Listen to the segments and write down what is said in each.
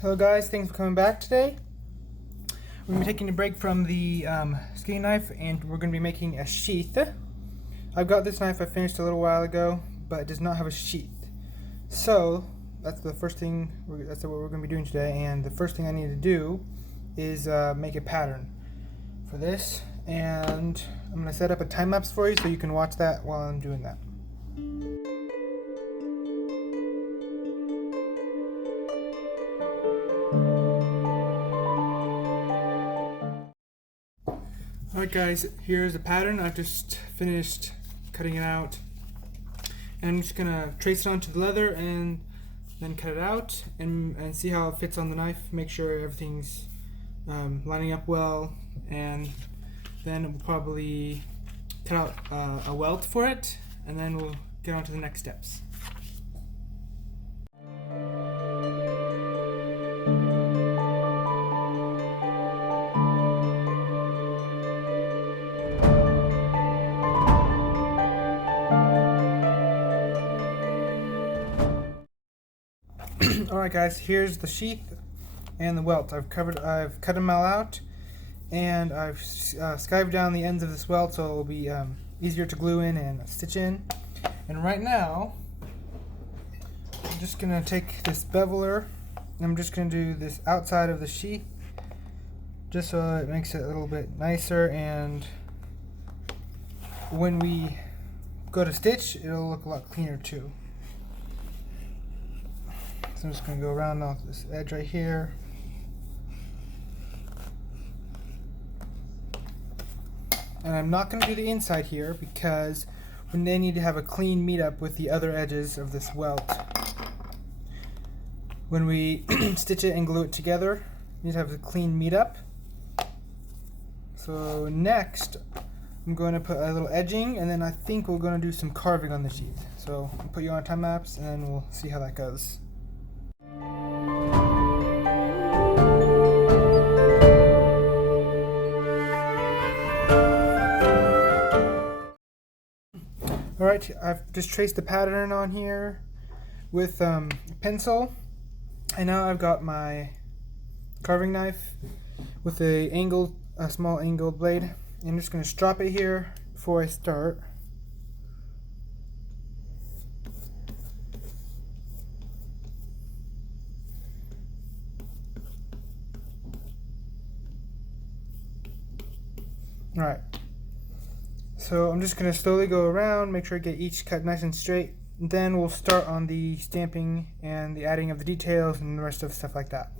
Hello guys, thanks for coming back today. We're going to be taking a break from the skinning knife and we're going to be making a sheath. I've got this knife I finished a little while ago, but it does not have a sheath. So that's the first thing, that's what we're going to be doing today, and the first thing I need to do is make a pattern for this, and I'm going to set up a time lapse for you so you can watch that while I'm doing that. Alright guys, here's the pattern. I've just finished cutting it out, and I'm just gonna trace it onto the leather and then cut it out and see how it fits on the knife. Make sure everything's lining up well, and then we'll probably cut out a welt for it, and then we'll get on to the next steps. Alright guys, here's the sheath and the welt. I've cut them all out, and I've skived down the ends of this welt so it'll be easier to glue in and stitch in. And right now, I'm just going to take this beveler and I'm just going to do this outside of the sheath just so it makes it a little bit nicer, and when we go to stitch it'll look a lot cleaner too. So I'm just going to go around off this edge right here. And I'm not going to do the inside here because we then need to have a clean meetup with the other edges of this welt. When we stitch it and glue it together, we need to have a clean meetup. So next, I'm going to put a little edging, and then I think we're going to do some carving on the sheath. So I'll put you on a time lapse and then we'll see how that goes. Alright, I've just traced the pattern on here with a pencil, and now I've got my carving knife with a small angled blade. I'm just going to strop it here before I start. Alright. So I'm just going to slowly go around, make sure I get each cut nice and straight. Then we'll start on the stamping and the adding of the details and the rest of stuff like that.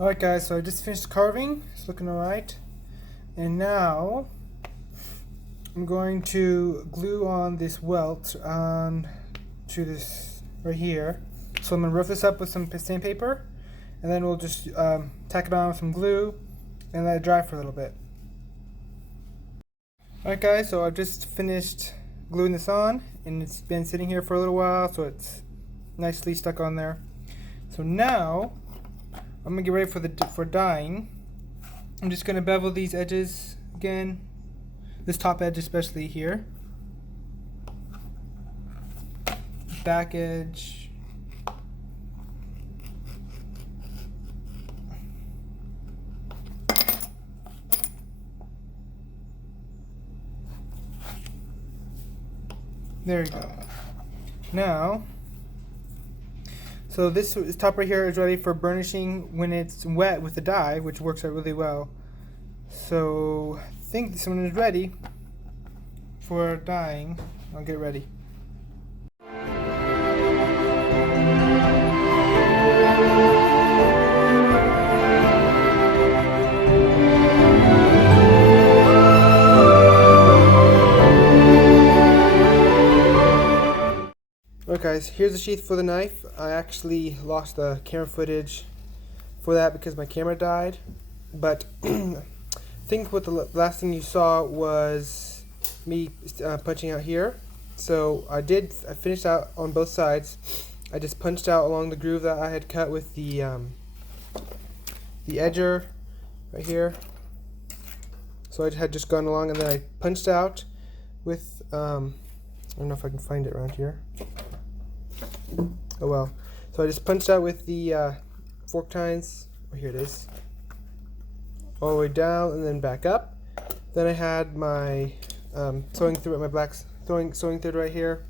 Alright guys, so I just finished carving. It's looking alright. And now I'm going to glue on this welt on to this right here. So I'm going to rough this up with some sandpaper, and then we'll just tack it on with some glue and let it dry for a little bit. Alright guys, so I've just finished gluing this on, and it's been sitting here for a little while, so it's nicely stuck on there. So now I'm going to get ready for dyeing. I'm just going to bevel these edges again, this top edge especially here, back edge, there we go. Now, so this top right here is ready for burnishing when it's wet with the dye, which works out really well. So I think this one is ready for dyeing. I'll get ready. Alright guys, here's the sheath for the knife. I actually lost the camera footage for that because my camera died, but I think what the last thing you saw was me punching out here. So I finished out on both sides. I just punched out along the groove that I had cut with the edger right here. So I had just gone along, and then I punched out with I don't know if I can find it around here. Oh well. So I just punched out with the fork tines. Oh, here it is. All the way down and then back up. Then I had my sewing thread, my black sewing thread right here.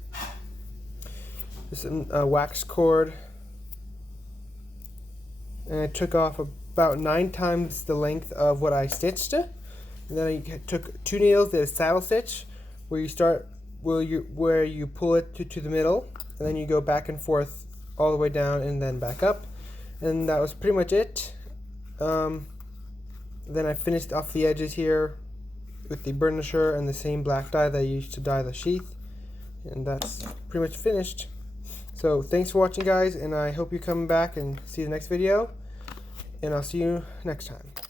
This is a wax cord, and I took off about 9 times the length of what I stitched. And then I took 2 needles, did a saddle stitch, where you start, where you pull it to the middle, and then you go back and forth all the way down and then back up, and that was pretty much it. Then I finished off the edges here with the burnisher and the same black dye that I used to dye the sheath, and that's pretty much finished. So thanks for watching, guys, and I hope you come back and see the next video, and I'll see you next time.